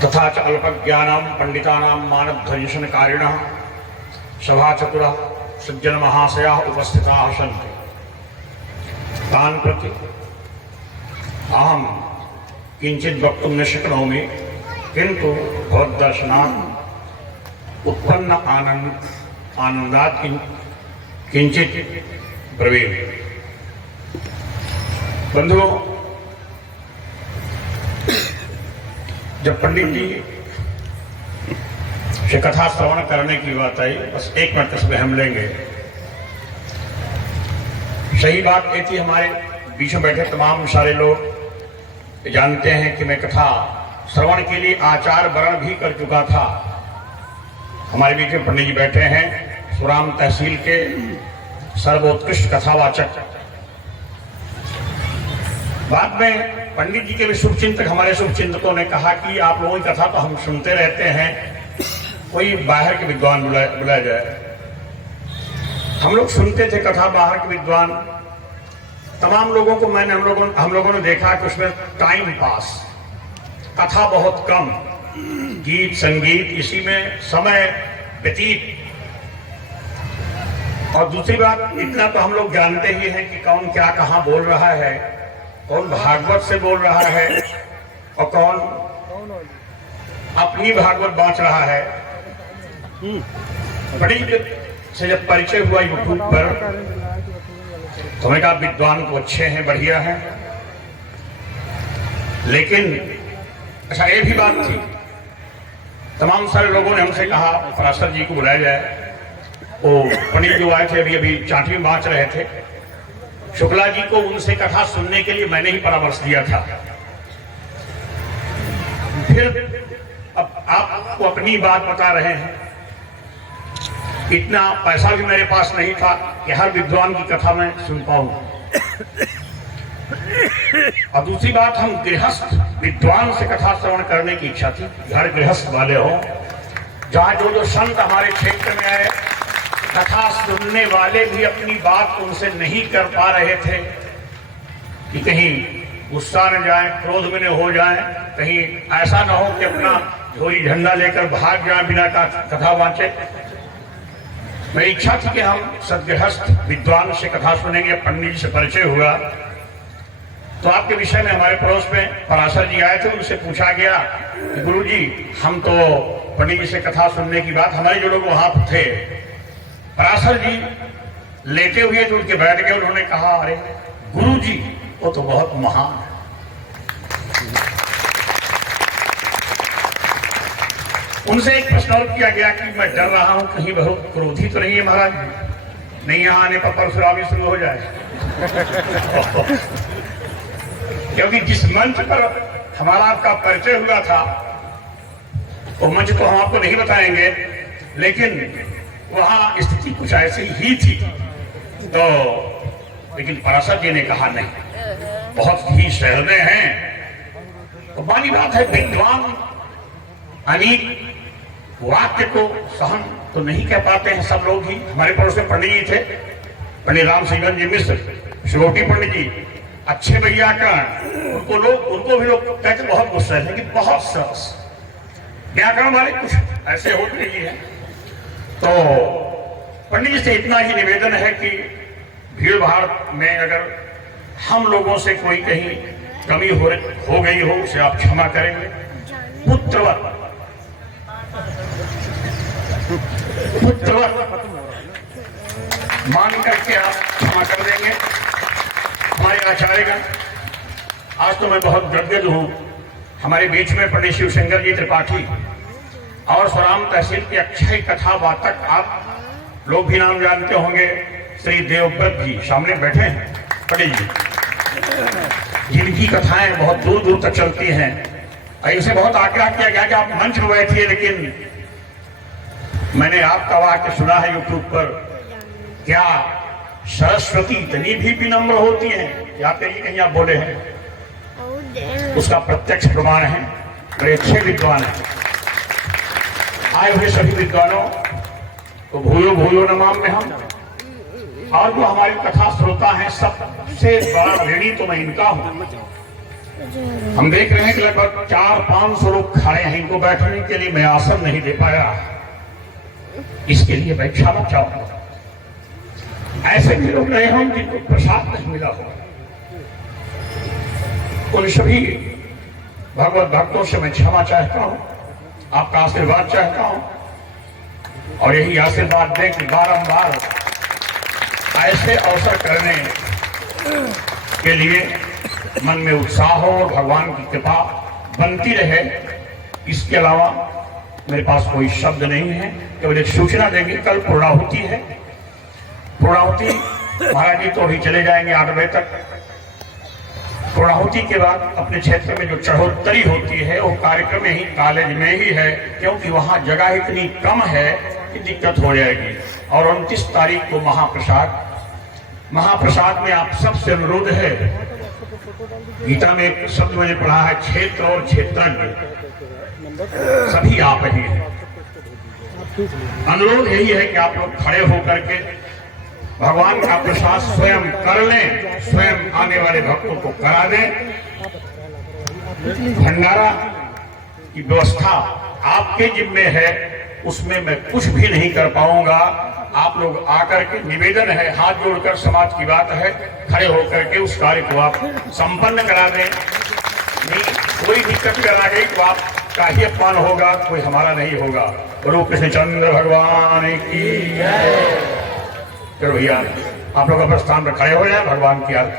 तथा च अल्पज्ञानां पंडितानां मानवधर्षणकारिणः सभाचतुरः सज्जनमहाशयाः उपस्थिताः सन्ति। तान् प्रति अहं किञ्चित् वक्तुं न शक्नोमि, किन्तु भवद्दर्शनात् उत्पन्न आनन्दात् किञ्चित् ब्रवीमि। बंधुओं, जब पंडित जी से कथा श्रवण करने की बात आई, बस 1 मिनट इसमें हम लेंगे। सही बात ये थी, हमारे बीच में बैठे तमाम सारे लोग जानते हैं कि मैं कथा श्रवण के लिए आचार वर्ण भी कर चुका था। हमारे बीच में पंडित जी बैठे हैं, सुराम तहसील के सर्वोत्कृष्ट कथावाचक। बाद में पंडित जी के भी शुभचिंतक, हमारे शुभचिंतकों ने कहा कि आप लोगों की कथा तो हम सुनते रहते हैं, कोई बाहर के विद्वान बुलाया जाए। हम लोग सुनते थे कथा, बाहर के विद्वान तमाम लोगों को हम लोगों ने देखा कि उसमें टाइम पास, कथा बहुत कम, गीत संगीत इसी में समय व्यतीत। और दूसरी बात, इतना तो हम लोग जानते ही हैं कि कौन क्या कहाँ बोल रहा है, कौन भागवत से बोल रहा है और कौन अपनी भागवत बांट रहा है। बड़ी से जब परिचय हुआ यूट्यूब पर, तो मैंने कहा विद्वान को अच्छे हैं, बढ़िया हैं, लेकिन अच्छा ये भी बात थी, तमाम सारे लोगों ने हमसे कहा पराशर जी को बुलाया जाए। वो पंडित जो आए थे अभी चांटी में बांच रहे थे, शुक्ला जी को उनसे कथा सुनने के लिए मैंने ही परामर्श दिया था। फिर अब आपको अपनी बात बता रहे हैं, इतना पैसा भी मेरे पास नहीं था कि हर विद्वान की कथा मैं सुन पाऊं। और दूसरी बात, हम गृहस्थ विद्वान से कथा श्रवण करने की इच्छा थी, घर गृहस्थ वाले हो, जहां जो संत हमारे क्षेत्र में आए, कथा सुनने वाले भी अपनी बात उनसे नहीं कर पा रहे थे कि कहीं गुस्सा न जाए, क्रोध में न हो जाए, कहीं ऐसा न हो कि अपना झोली झंडा लेकर भाग जाए बिना कथा वांचे। मेरी इच्छा थी कि हम सदगृहस्थ विद्वान से कथा सुनेंगे। पंडित जी से परिचय हुआ तो आपके विषय में हमारे पड़ोस में पराशर जी आए थे, उनसे पूछा गया कि गुरु जी, हम तो पंडित जी से कथा सुनने की बात, हमारे जो लोग वहां थे, पराशर जी लेटे हुए तो उनके बैठ गए। उन्होंने कहा, अरे गुरु जी वो तो बहुत महान है। उनसे एक प्रश्न और किया गया कि मैं डर रहा हूं कहीं बहुत क्रोधी तो नहीं है महाराज, नहीं यहां आने पर परशुरामी शुरू हो जाए। क्योंकि जिस मंच पर हमारा आपका परिचय हुआ था, वो मंच तो हम आपको नहीं बताएंगे, लेकिन वहां स्थिति कुछ ऐसी ही थी। तो लेकिन पराशर जी ने कहा नहीं, बहुत ही सहृदय हैं। तो बानी बात है, विद्वान अनेक वाक्य को सहन तो नहीं कह पाते हैं सब लोग ही। हमारे पड़ोस में पंडित जी थे, पंडित राम सिंह जी मिश्र, शिवोटी पंडित जी, अच्छे व्याकरण, उनको भी लोग कहते बहुत गुस्सा है कि बहुत सरस व्याकरण वाले कुछ ऐसे होते नहीं है। तो पंडित जी से इतना ही निवेदन है कि भीड़ भाड़ में अगर हम लोगों से कोई कहीं कमी हो गई हो, उसे आप क्षमा करेंगे। पुत्रवत मान करके आप क्षमा कर देंगे। हमारे आचार्यगण, आज तो मैं बहुत गदगद हूं। हमारे बीच में पंडित शिवशंकर जी त्रिपाठी और सुराम तहसील के अक्षय कथा वाचक, आप लोग भी नाम जानते होंगे, श्री देवव्रत जी सामने बैठे हैं पंडित जी, जिनकी कथाएं बहुत दूर दूर तक चलती हैं। इनसे बहुत आग्रह किया गया कि आप मंच में बैठिए, लेकिन मैंने आपका वाक्य सुना है यूट्यूब पर, क्या सरस्वती इतनी भी विनम्र होती हैं? क्या कहीं कहीं आप बोले हैं, उसका प्रत्यक्ष प्रमाण है। बड़े अच्छे विद्वान हैं। आए हुए सभी विद्वानों को भूयो भूयो नमाम में हम, और जो हमारी कथा श्रोता हैं, सबसे बड़ा ऋणी तो मैं इनका हूं। हम देख रहे हैं कि लगभग 400-500 लोग खड़े हैं, इनको बैठने के लिए मैं आसन नहीं दे पाया, इसके लिए मैं क्षमा चाहूंगा। ऐसे भी लोग रहे हों जिनको प्रसाद नहीं मिला हो, उन सभी भगवत भक्तों से मैं क्षमा चाहता हूं, आपका आशीर्वाद चाहता हूं, और यही आशीर्वाद दें कि बारंबार ऐसे अवसर करने के लिए मन में उत्साह हो और भगवान की कृपा बनती रहे। इसके अलावा मेरे पास कोई शब्द नहीं है। केवल एक सूचना देंगे, कल पूर्णाहुति है। पूर्णाहुति महाराज जी तो अभी चले जाएंगे 8 बजे तक। पूर्णाहुति के बाद अपने क्षेत्र में जो चढ़ोत्तरी होती है वो कार्यक्रम यही कॉलेज में ही है, क्योंकि वहां जगह इतनी कम है कि दिक्कत हो जाएगी। और 29 तारीख को महाप्रसाद में आप सबसे अनुरोध है, गीता में एक शब्द मैंने पढ़ा है, क्षेत्र और क्षेत्रज्ञ सभी आप ही हैं। अनुरोध यही है कि आप लोग खड़े होकर के भगवान का प्रसाद स्वयं कर लें, स्वयं आने वाले भक्तों को करा दें। भंडारा की व्यवस्था आपके जिम्मे है, उसमें मैं कुछ भी नहीं कर पाऊंगा। आप लोग आकर के निवेदन है, हाथ जोड़कर समाज की बात है, खड़े होकर के उस कार्य को आप संपन्न करा दें। नहीं कोई दिक्कत करा गई तो आपका ही अपमान होगा, कोई हमारा नहीं होगा। गुरु कृष्णचंद्र भगवान की जय। चलो भैया आप लोग अपने स्थान पर खड़े हो जाए, भगवान की आरती।